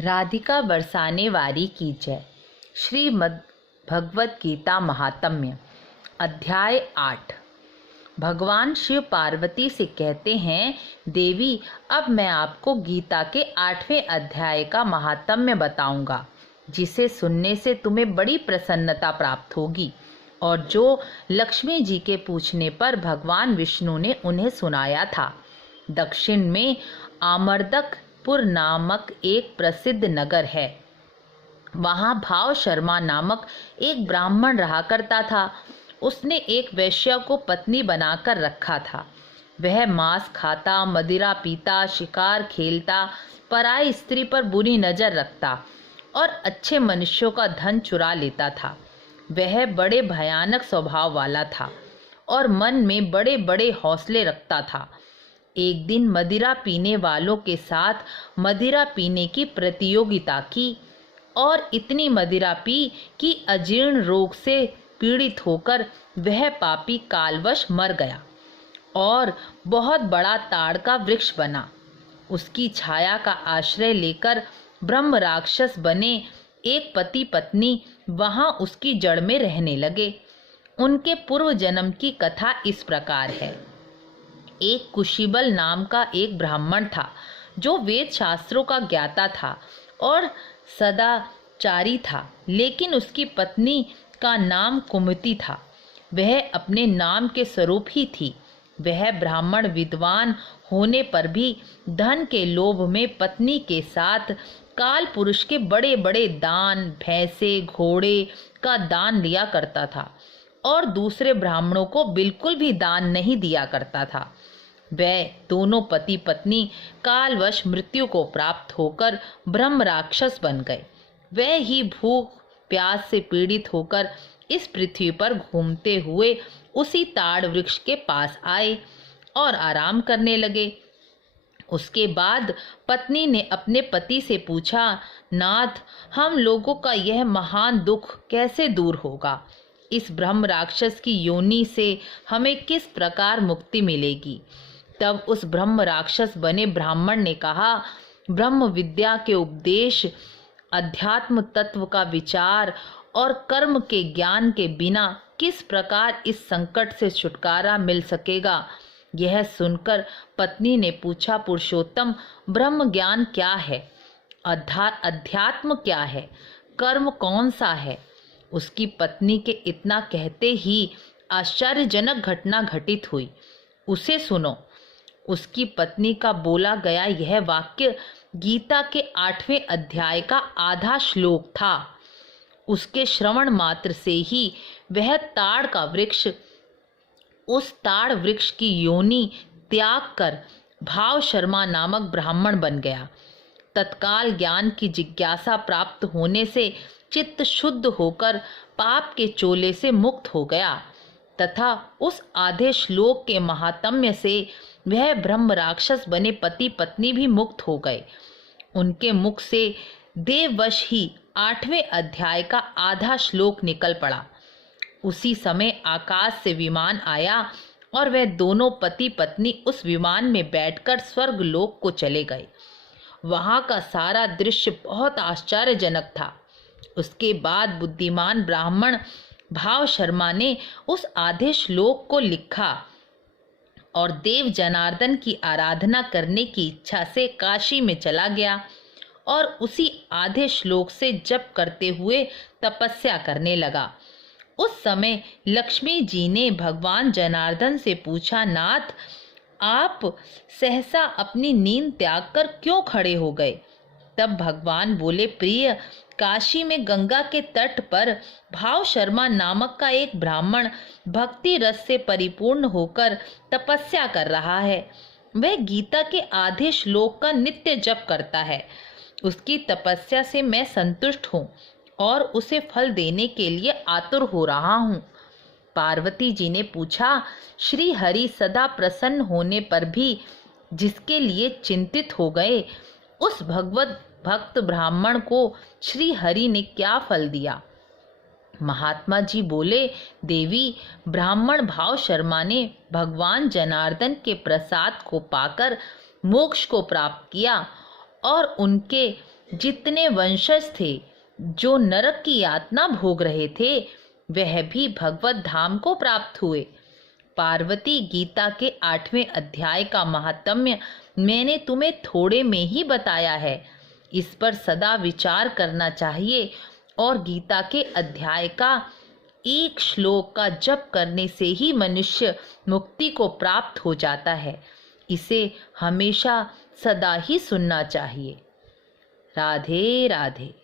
राधिका बरसाने वारी की जय। श्रीमद् भगवत गीता महात्म्य अध्याय 8। भगवान शिव पार्वती से कहते हैं, देवी अब मैं आपको गीता के 8वें अध्याय का महात्म्य बताऊंगा, जिसे सुनने से तुम्हें बड़ी प्रसन्नता प्राप्त होगी और जो लक्ष्मी जी के पूछने पर भगवान विष्णु ने उन्हें सुनाया था। दक्षिण में आमर्दकपुर नामक एक प्रसिद्ध नगर है। वहाँ भाव शर्मा नामक एक ब्राह्मण रहा करता था। उसने एक वैश्या को पत्नी बनाकर रखा था। वह मांस खाता, मदिरा पीता, शिकार खेलता, पराई स्त्री पर बुरी नजर रखता और अच्छे मनुष्यों का धन चुरा लेता था। वह बड़े भयानक स्वभाव वाला था और मन में बड़े बड़े हौसले रखता था। एक दिन मदिरा पीने वालों के साथ मदिरा पीने की प्रतियोगिता की और इतनी मदिरा पी कि अजीर्ण रोग से पीड़ित होकर वह पापी कालवश मर गया और बहुत बड़ा ताड़ का वृक्ष बना। उसकी छाया का आश्रय लेकर ब्रह्म राक्षस बने एक पति पत्नी वहां उसकी जड़ में रहने लगे। उनके पूर्व जन्म की कथा इस प्रकार है। एक कुशीबल नाम का एक ब्राह्मण था, जो वेद शास्त्रों का ज्ञाता था और सदाचारी था, लेकिन उसकी पत्नी का नाम कुमति था। वह अपने नाम के स्वरूप ही थी। वह ब्राह्मण विद्वान होने पर भी धन के लोभ में पत्नी के साथ काल पुरुष के बड़े बड़े दान, भैंसे घोड़े का दान लिया करता था और दूसरे ब्राह्मणों को बिल्कुल भी दान नहीं दिया करता था। वह दोनों पति पत्नी कालवश मृत्यु को प्राप्त होकर ब्रह्म राक्षस बन गए। वह ही भूख प्यास से पीड़ित होकर इस पृथ्वी पर घूमते हुए उसी ताड़ वृक्ष के पास आए और आराम करने लगे। उसके बाद पत्नी ने अपने पति से पूछा, नाथ, हम लोगों का यह महान दुख कैसे दूर होगा? इस ब्रह्म राक्षस की योनि से हमें किस प्रकार मुक्ति मिलेगी? तब उस ब्रह्म राक्षस बने ब्राह्मण ने कहा, ब्रह्म विद्या के उपदेश, अध्यात्म तत्व का विचार और कर्म के ज्ञान के बिना किस प्रकार इस संकट से छुटकारा मिल सकेगा? यह सुनकर पत्नी ने पूछा, पुरुषोत्तम, ब्रह्म ज्ञान क्या है? अध्यात्म क्या है? कर्म कौन सा है? उसकी पत्नी के इतना कहते ही आश्चर्यजनक घटना घटित हुई। उसे सुनो। उसकी पत्नी का बोला गया यह वाक्य गीता के 8वें अध्याय का आधा श्लोक था। उसके श्रवण मात्र से ही वह ताड़ का वृक्ष, उस ताड़ वृक्ष की योनि त्याग कर भाव शर्मा नामक ब्राह्मण बन गया। तत्काल ज्ञान की जिज्ञासा प्राप्त होने से चित्त शुद्ध होकर पाप के चोले से मुक्त हो गया तथा उस आधे श्लोक के महात्म्य से वह ब्रह्म राक्षस बने पति पत्नी भी मुक्त हो गए। उनके मुख से देववश ही 8वें अध्याय का आधा श्लोक निकल पड़ा। उसी समय आकाश से विमान आया और वह दोनों पति पत्नी उस विमान में बैठकर स्वर्ग लोक को चले गए। वहां का सारा दृश्य बहुत आश्चर्यजनक था। उसके बाद बुद्धिमान ब्राह्मण भाव शर्मा ने उस आधे श्लोक को लिखा और देव जनार्दन की आराधना करने की इच्छा से काशी में चला गया और उसी आधे श्लोक से जप करते हुए तपस्या करने लगा। उस समय लक्ष्मी जी ने भगवान जनार्दन से पूछा, नाथ, आप सहसा अपनी नींद त्याग कर क्यों खड़े हो गए? तब भगवान बोले, प्रिय, काशी में गंगा के तट पर भाव शर्मा नामक का एक ब्राह्मण भक्ति रस से परिपूर्ण होकर तपस्या कर रहा है। वह गीता के आधे श्लोक का नित्य जप करता है। उसकी तपस्या से मैं संतुष्ट हूँ और उसे फल देने के लिए आतुर हो रहा हूँ। पार्वती जी ने पूछा, श्री हरि सदा प्रसन्न होने पर भी जिसके लिए चिंतित हो गए, उस भगवत भक्त ब्राह्मण को श्री हरि ने क्या फल दिया? महात्मा जी बोले, देवी, ब्राह्मण भाव शर्मा ने भगवान जनार्दन के प्रसाद को पाकर मोक्ष को प्राप्त किया और उनके जितने वंशज थे जो नरक की यातना भोग रहे थे वह भी भगवत धाम को प्राप्त हुए। पार्वती गीता के 8वें अध्याय का महात्म्य मैंने तुम्हें थोड़े में ही बताया है। इस पर सदा विचार करना चाहिए और गीता के अध्याय का एक श्लोक का जप करने से ही मनुष्य मुक्ति को प्राप्त हो जाता है। इसे हमेशा सदा ही सुनना चाहिए। राधे राधे।